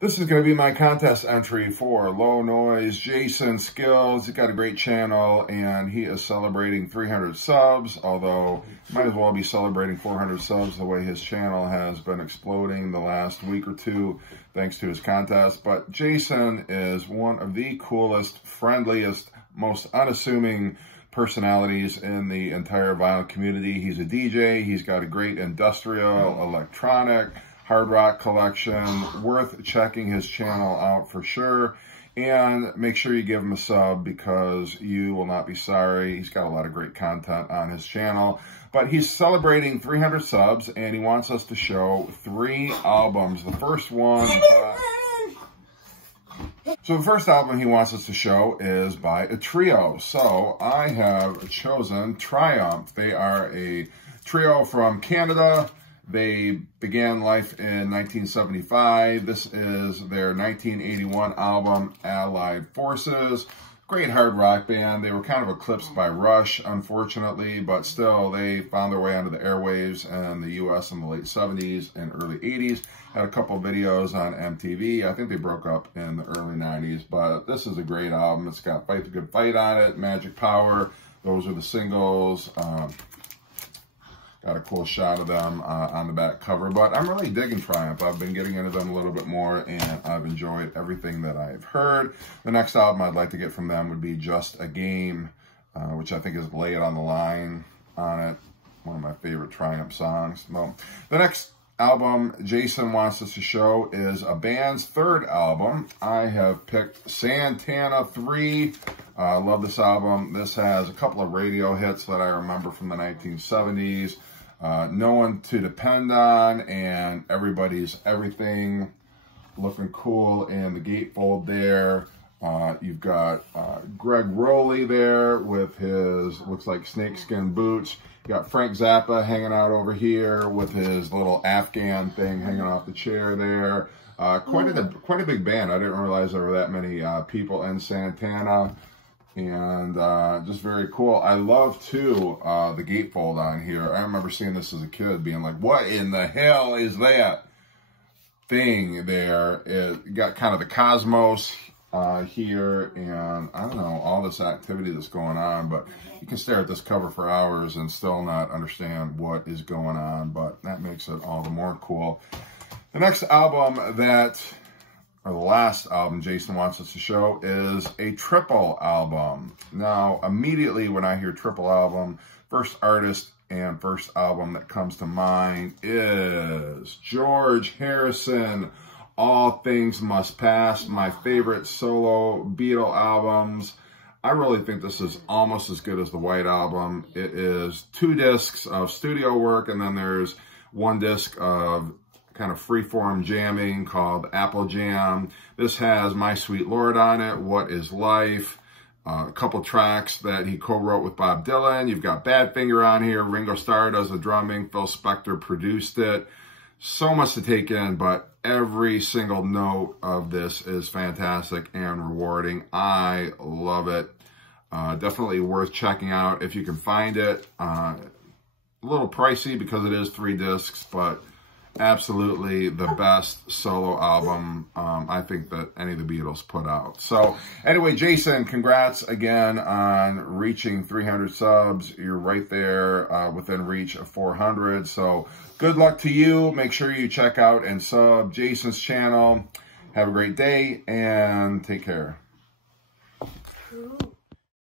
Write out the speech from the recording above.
This is going to be my contest entry for Low Noise Jason Skilz. He's got a great channel, and he is celebrating 300 subs, although he might as well be celebrating 400 subs the way his channel has been exploding the last week or two thanks to his contest. But Jason is one of the coolest, friendliest, most unassuming personalities in the entire vinyl community. He's a DJ. He's got a great industrial, electronic, hard rock collection. Worth checking his channel out for sure. And make sure you give him a sub because you will not be sorry. He's got a lot of great content on his channel. But he's celebrating 300 subs, and he wants us to show 3 albums. The first one... So the first album he wants us to show is by a trio. So I have chosen Triumph. They are a trio from Canada. They began life in 1975. This is their 1981 album, Allied Forces. Great hard rock band. They were kind of eclipsed by Rush, unfortunately, but still they found their way onto the airwaves in the U.S. in the late 70s and early 80s. Had a couple of videos on MTV. I think they broke up in the early 90s, but this is a great album. It's got Fight the Good Fight on it, Magic Power. Those are the singles. Got a cool shot of them on the back cover, but I'm really digging Triumph. I've been getting into them a little bit more, and I've enjoyed everything that I've heard. The next album I'd like to get from them would be Just a Game, which I think is Lay It on the Line on it. One of my favorite Triumph songs. Well, the next album Jason wants us to show is a band's third album. I have picked Santana III. I love this album. This has a couple of radio hits that I remember from the 1970s. No One to Depend On and Everybody's Everything. Looking cool in the gatefold there. You've got Greg Rowley there with his, looks like snakeskin boots. You got Frank Zappa hanging out over here with his little Afghan thing hanging off the chair there. Quite a big band. I didn't realize there were that many people in Santana. And just very cool. I love, too, the gatefold on here. I remember seeing this as a kid being like, what in the hell is that thing there? It got kind of the cosmos here, and I don't know, all this activity that's going on, but you can stare at this cover for hours and still not understand what is going on, but that makes it all the more cool. The next album that... or the last album Jason wants us to show is a triple album. Now, immediately when I hear triple album, first artist and first album that comes to mind is George Harrison, All Things Must Pass, my favorite solo Beatle albums. I really think this is almost as good as the White Album. It is 2 discs of studio work, and then there's 1 disc of kind of freeform jamming called Apple Jam. This has My Sweet Lord on it, What Is Life, a couple tracks that he co-wrote with Bob Dylan. You've got Badfinger on here. Ringo Starr does the drumming. Phil Spector produced it. So much to take in, but every single note of this is fantastic and rewarding. I love it. Definitely worth checking out if you can find it. A little pricey because it is 3 discs, but absolutely the best solo album I think that any of the Beatles put out. So anyway, Jason, congrats again on reaching 300 subs. You're right there within reach of 400. So good luck to you. Make sure you check out and sub Jason's channel. Have a great day and take care. Ooh.